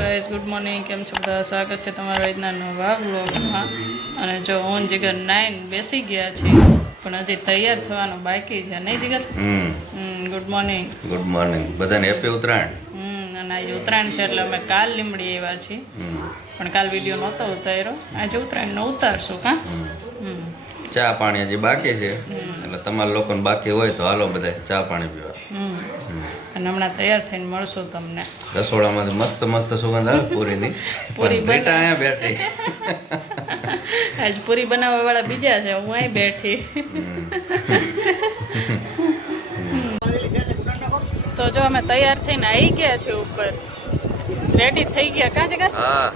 Guys good morning, કેમ છો બધા? સ્વાગત છે તમારા આજના નવા વ્લોગમાં. અને જો ઓન જીગર 9 બેસી ગયા છે, પણ હજી તૈયાર થવાનું બાકી છે, નહીં Jigar? Good morning. Good morning બધાને, હેપી ઉત્તરાયણ. અને આજે ઉત્તરાયણ છે એટલે અમે કાલ લીમડી આવ્યા છીએ, પણ કાલ વિડીયો નહોતો ઉતાર્યો. આજે ઉત્તરાયણનો ઉતારશું. કા ચા પાણી હજી બાકી છે, એટલે તમારા લોકોને બાકી હોય તો હાલો બધા ચા પાણી પીવા. અને હમણાં તૈયાર થઈને મળશું તમને. રસોડામાંથી મસ્ત મસ્ત સુગંધ આવે પૂરીની. પૂરી બેટા અહીંયા બેઠી. આજ પૂરી બનાવવા વાળા બીજા છે, હું અહીં બેઠી. તો જો અમે તૈયાર થઈને આવી ગયા છે ઉપર, રેડી થઈ ગયા. કાં જગા? હા,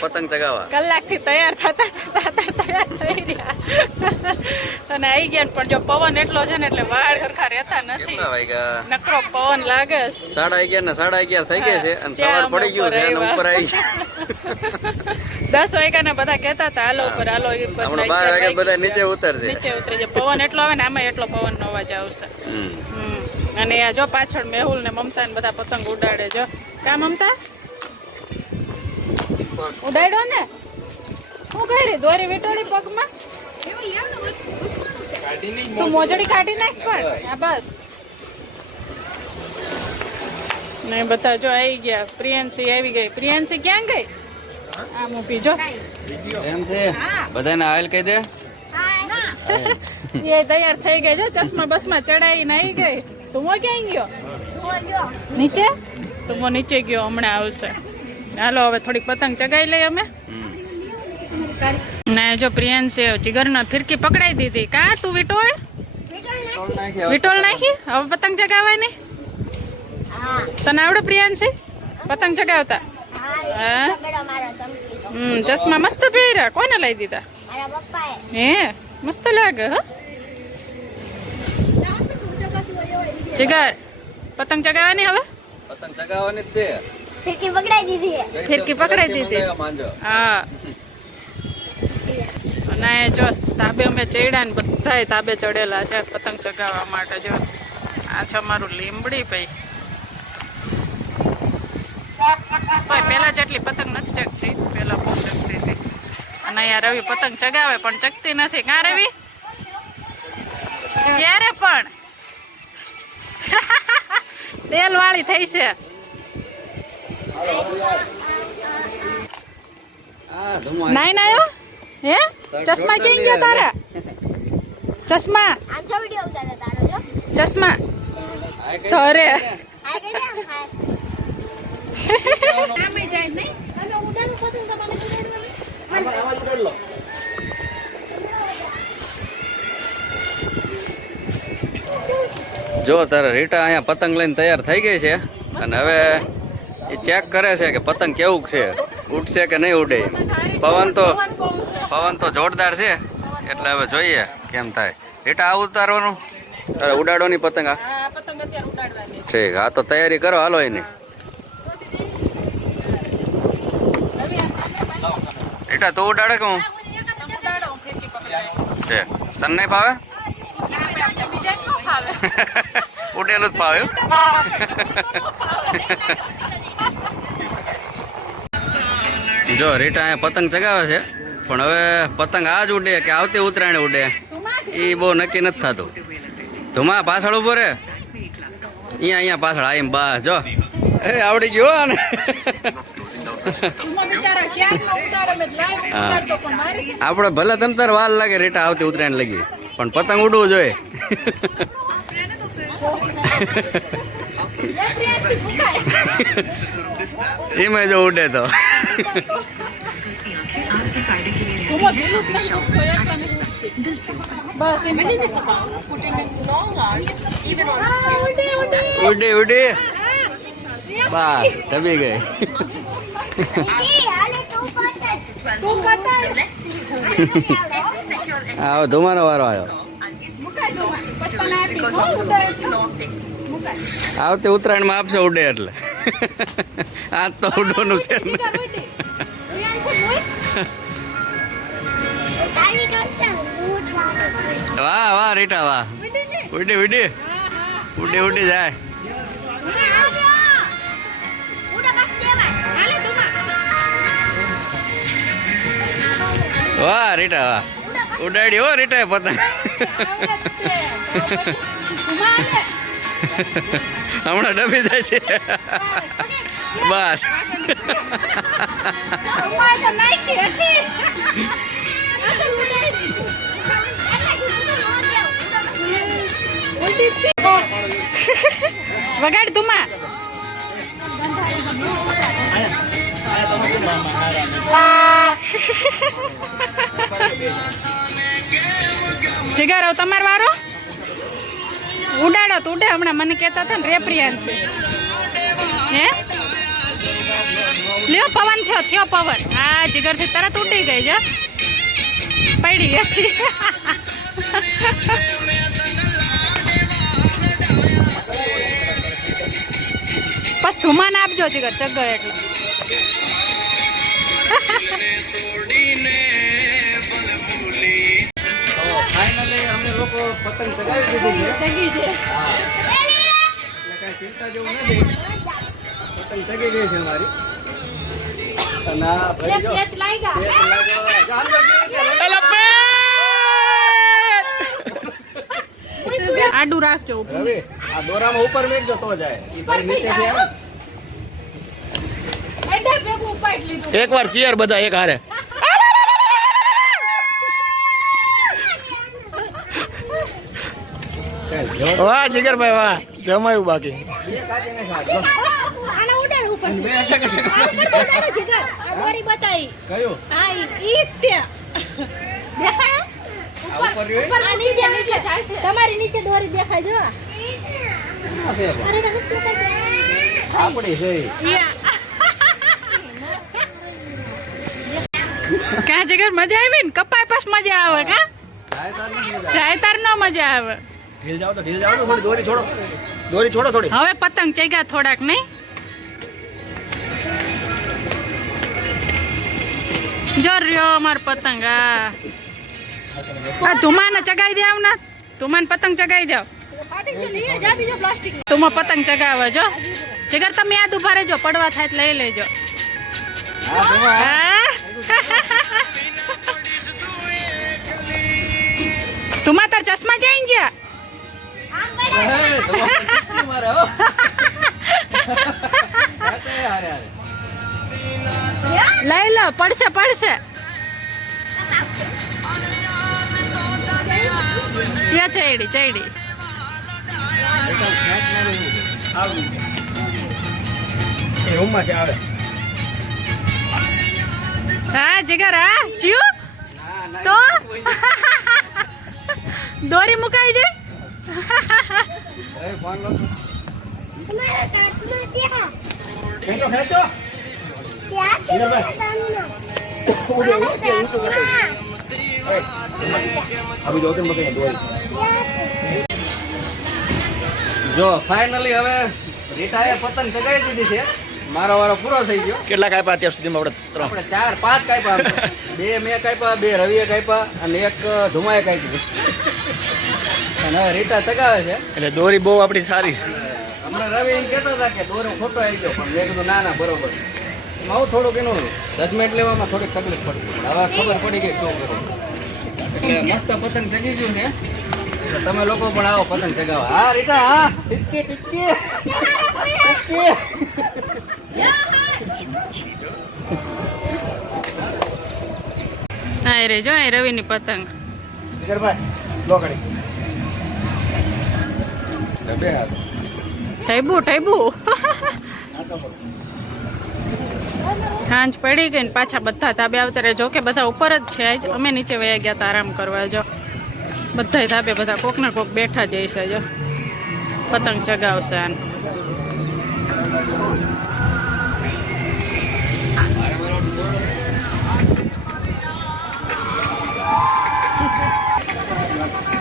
પતંગ ચગાવવા કલાકથી તૈયાર થતા તૈયાર થઈ રહ્યા અને આવી ગયા. પણ જો પવન એટલો છે ને એટલે વાળ સરખા રહેતા નથી. નકરો પવન લાગે છે. 11:30 થઈ ગયા છે અને સવાર પડી ગયું છે અને ઉપર આવી 10 વાગ્યાના બધા કહેતા હતા હાલો ઉપર હાલો ઉપર. 12 વાગે બધા નીચે ઉતરશે. નીચે ઉતરી જાય. પવન એટલો આવે ને આમાં એટલો પવનનો અવાજ આવશે. અને જો પાછળ મેહુલ ને મમતા ને બધા પતંગ ઉડાડે. જો કા મમતા ઉડાડ્યો ને? હું કરી દોરી વીટોળી પગમાં. તું મોજડી કાઢી નાખ. પણ હા બસ. ને બધા જો આવી ગયા. પ્રિયંશી આવી ગઈ. પ્રિયંશી ક્યાં ગઈ? આમ ઊભી જો. એમ છે બધાને હાલ કહી દે. એ તૈયાર થઈ ગઈ. જો ચશ્મા બસમાં ચડાવીને આવી ગઈ. તુમો ક્યાં ગયો? નીચે. તુમો નીચે ગયો, હમણાં આવશે. હાલો હવે થોડીક પતંગ ચગાવી લઈએ અમે. ને જો પ્રિયંશે જીગરનો ફિરકી પકડાઈ દીધી. કા તું વિટોળ નાખી? હવે પતંગ ચગાવાય નહીં? તને આવડે પ્રિયંશી પતંગ ચગાવતા? હા. ચશ્મા મસ્ત પહેર્યા. કોને લઈ દીધા? હે મસ્ત લાગે. હો જીગર પતંગ ચગાવવાની? હવે પતંગ ચગાવવાની જ છે. ફિરકી પકડાઈ દીધી. હા. અને જો તાબે અમે ચડ્યા ને બધા તાબે ચડેલા છે પતંગ ચગાવવા માટે. જો આ છે અમારું લીમડી. ભાઈ પેલા જેટલી પતંગ નથી ચગતી, પેલા બહુ ચગતી હતી. અને અહીંયા રવિ પતંગ ચગાવે પણ ચગતી નથી. કાં રવિ? ક્યારે પણ તેલ વાળી થઈ છે. નાઈ નાયો હે? ચશ્મા ક્યાં ગયા તારા? ચશ્મા ચશ્મા તો અરે જો તારે રીટા અહીંયા પતંગ લઈને તૈયાર થઈ ગઈ છે અને હવે એ ચેક કરે છે કે પતંગ કેવું છે, ઉડશે કે નહીં ઉડે. પવન તો જોરદાર છે, એટલે હવે જોઈએ કેમ થાય. રીટા આ ઉતારવાનું તારે ઉડાડવાની પતંગ? આ ઠીક. હા તો તૈયારી કરો હાલો એની. રીટા તું ઉડાડે કે હું? ઠીક. તને નહીં ફાવે? ઉડેલું જ ફાવે. જો રીટા અહીંયા પતંગ ચગાવે છે, પણ હવે પતંગ આજ ઉડે કે આવતી ઉત્તરાયણ ઉડે એ બહુ નક્કી નથી થતું. ધુમા પાછળ ઉભો રે. અહીંયા પાછળ આવીને બસ જો એ આવડી ગયો ને. આપણે ભલે તમ તાર વાર લાગે રીટા આવતી ઉત્તરાયણ લગી, પણ પતંગ ઉડવું જોઈએ. એમાં જો ઉડે તો ઉડે ઉડે બસ ડબી ગઈ. આવો ધુમાનો વારો આવ્યો. આવતી ઉત્તરાયણમાં આપશે ઉડે એટલે. આજ તો ઉડવાનું છે. વાહ વાહ રીટા વાહ. ઉડી ઉડી ઉડી ઉડી જાય. વાહ રીટા વાહ ઉડાડી હો રીટા પતંગ હમણાં ડબી જાય છે બસ વગાડ તુમા જીગારો તમાર વારો ઉડાડો તો ઉડે હમણાં મને કહેતા હતા ને રેપ્રિયાન છે હે લ્યો પવન થયો પવન હા જીગરથી તરત ઉડી ગઈ જો પડી ગઈ બસ ધુમાન આપજો જીગર ચગર એટલે ફાઇનલી અમે લોકો પતંગ ચગાવી દીધી છે ચગી છે એટલે કાંઈ ચિંતા જેવું નથી પતંગ ચગી ગઈ છે મારી અને આ ભાઈ જો પેચ લાગ્યા આડું રાખજો ઊભું. રવિ આ દોરામાં ઉપર મેકજો તો જાય ઈ ભાઈ નીચેથી આવે એડા ભેગું ઉપાડી લીધું. એકવાર ચિયર બધા એક હારે વાહ જીગરભાઈ વાહ જમાયું બાકી બે કાઢીને ખાજો આને ઉડાડ ઉપર. બે અટકે છે ઉડાડો જીગર. આ દોરી બતાઈ. કયું હા ઈ તે દેખાય આ ઉપર રહ્યું આ નીચે જાય છે. તમારી નીચે દોરી દેખાય જો. આ છે અરે ના તું કઈ આપણી છે ઈ. ક્યાં જગર મજા આવી ને કપાય પાસ મજા આવે કા જાય તાર નથી મજા. જાય તાર નો મજા આવે. ઢીલ જાઓ તો થોડી દોરી છોડો થોડી હવે પતંગ ચગ્યા થોડાક નહીં જો રહ્યો અમાર પતંગ આ ધુમાને ચગાવી દે આવના ધુમાને પતંગ ચગાવી દો તુમો પતંગ ચગાવે જો જગર તમે યાદ ઉભા રહેજો પડવા થાય તો લઈ લેજો હા તમાર હા? તુમા તાર ચશ્મા જઈ ગયા મારે હો જાતે હારે હારે લઈ લો પડશે પડશે યા ચડી ચડી રૂમમાં છે આવે હા જીગર હા જીવ ના ના તો દોરી મુકાઈ જાય એ ફોન લો ખેંચો ખેંચો જો ફાઇનલી હવે રીટાએ પતંગ ચગાવી દીધી છે મારો વારો પૂરો થઈ ગયો કેટલા કાપ્યા અત્યાર સુધીમાં આપણે ત્રણ આપણે 4 5 કાપ્યા આમ તો. બે મેં કાપ્યા બે રવિએ કાપ્યા અને એક ધુમાએ કાપી અને હવે રીટા ચગાવે છે એટલે દોરી બહુ આપણી સારી હમણાં રવિ એમ કહેતા હતા કે દોરો ખોટો આવી ગયો પણ મેં કીધું ના ના બરોબર એમાં હું થોડુંક એનું જજમેન્ટ લેવામાં થોડીક તકલીફ પડી હવે ખબર પડી ગઈ શું કરું એટલે મસ્ત પતંગ ચગી ગયું છે એટલે તમે લોકો પણ આવો પતંગ ચગાવવા હા રીટા હા ટીચકી ટીચકી ટીચકી હા રે જો એ રવિની પતંગ જીગરભાઈ લો કરી બે હાથ ઠેબુ ઠેબુ હાંજ પડી ગઈ ને પાછા બધા ધાબે આવતા રહે જો કે બધા ઉપર જ છે આજ અમે નીચે વયા ગયા હતા આરામ કરવા જો બધા ધાબે બધા કોક ને કોક બેઠા જ છે જો પતંગ ચગાવશે આને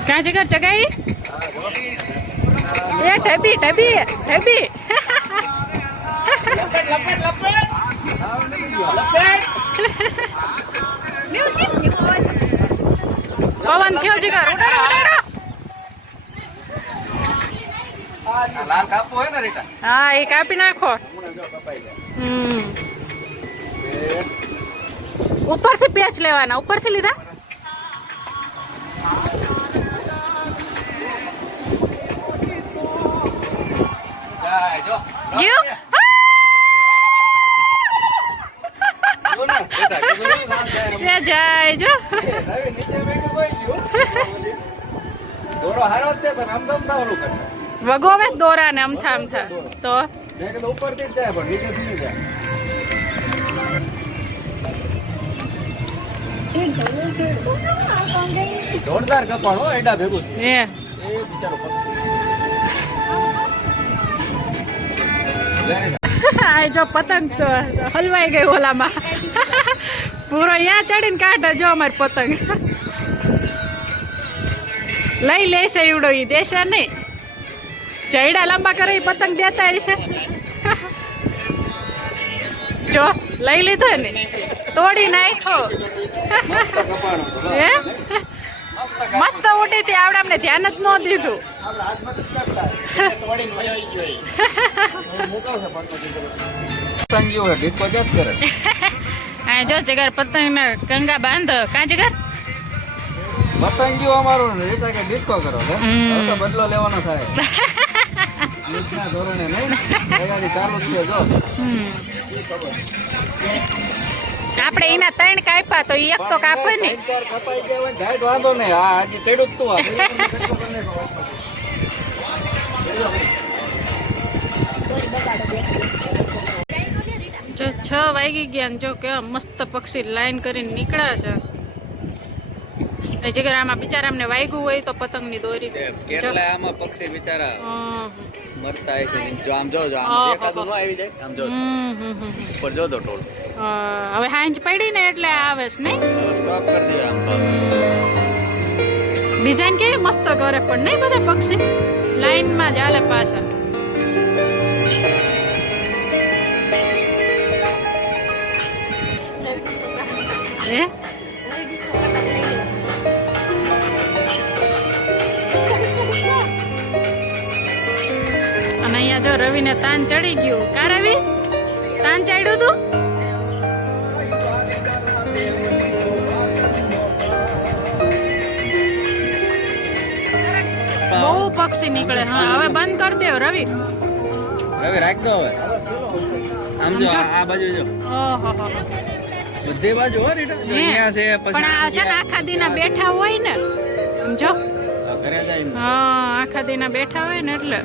ક્યાં જગર ચગાઈ એ ઠેબી ઠેબી ઠેબી પવન થયો જીગર ઉડાડો ઉડાડો આ લાલ કાપવો હોય ને રીટા હા એ કાપી નાખો હમણાં જો કપાઈ જાય હમ બે ઉપરથી પેચ લેવાના, ઉપરથી લીધા. જો ગયું? જો ને બેટા કીધું ને લાલ જાય. એ જાય જો. રવિ નીચે બેઠું કોઈ ગયું. દોરો હારો જ છે પણ આમ તો ઓલું કરે. વગોવે દોરા ને અમથા અમથા તો મેં કીધું ઉપરથી જ જાય પણ નીચેથી નહીં જાય. જોરદાર કપાણ હો એડા ભેગું થયું. એ એ બિચારો પક્ષી. આ જો પતંગ તો હલવાઈ ગઈ ઓલામાં. પૂરો અહીંયા ચડીને કાઢો જો અમારી પતંગ. લઈ લેશે એવડો ઈ દેશે નહીં. ચૈડા લાંબા કરે ઈ પતંગ દેતા હશે. જો લઈ લીધો ને તોડી નાખો. મસ્ત કપાણ હતું. હે મસ્ત મસ્ત ઉડી હતી આવડે અમને ધ્યાન જ ન દીધું. પતંગીઓ હે ડિસ્કો ક્યાં જ કરે. આ જો જગર પતંગ ને કંગા બાંધ કાં જગર. પતંગીઓ અમારું ને રીતા કે ડિસ્કો કરો છે. હવે તો બદલો લેવાનો થાય. યુદ્ધના ધોરણે નહીં તૈયારી ચાલુ જ છે જો. આપણે એના 3 કાપ્યા તો ઈ એક તો કાપે ને. ત્રણ ચાર કપાઈ ગયા હોય ગાઈડ વાંધો નહીં. હા હજી ચડ્યું જ તું આ. જો 6 વાગી ગયા ને જો કેવા મસ્ત પક્ષી લાઈન કરીને નીકળ્યા છે. એ જગ્યાએ આમાં બિચારા અમને વાગ્યું હોય તો પતંગની દોરી કેટલા આમાં પક્ષી બિચારા મરતા હશે. જો આમ જો આમ એકાદું ન આવી જાય. આમ જો ઉપર જો તો ટોળ. હવે હાંજ પડી ને એટલે આવે છે નહીં. સ્ટોપ કરી દે આમ તો. ડિઝાઇન કેવી મસ્ત કરે પણ નહીં બધા પક્ષી લાઈનમાં જ હાલે પાછા. હે અને અહીંયા જો રવિને તાન ચડી ગયું. કા રવિ તાન ચડ્યું તું. બહુ પક્ષી નીકળે. હા હવે બંધ કરી દેવ રવિ. હવે રાખ દો હવે. આમ જો આ બાજુ જો. ઓહો બધી બાજુ હો રીટા. જો અહીંયા છે પણ આ છે પછી ને આખા દીના બેઠા હોય ને સમજો. ઘરે જાય. હા આખા દીના બેઠા હોય ને એટલે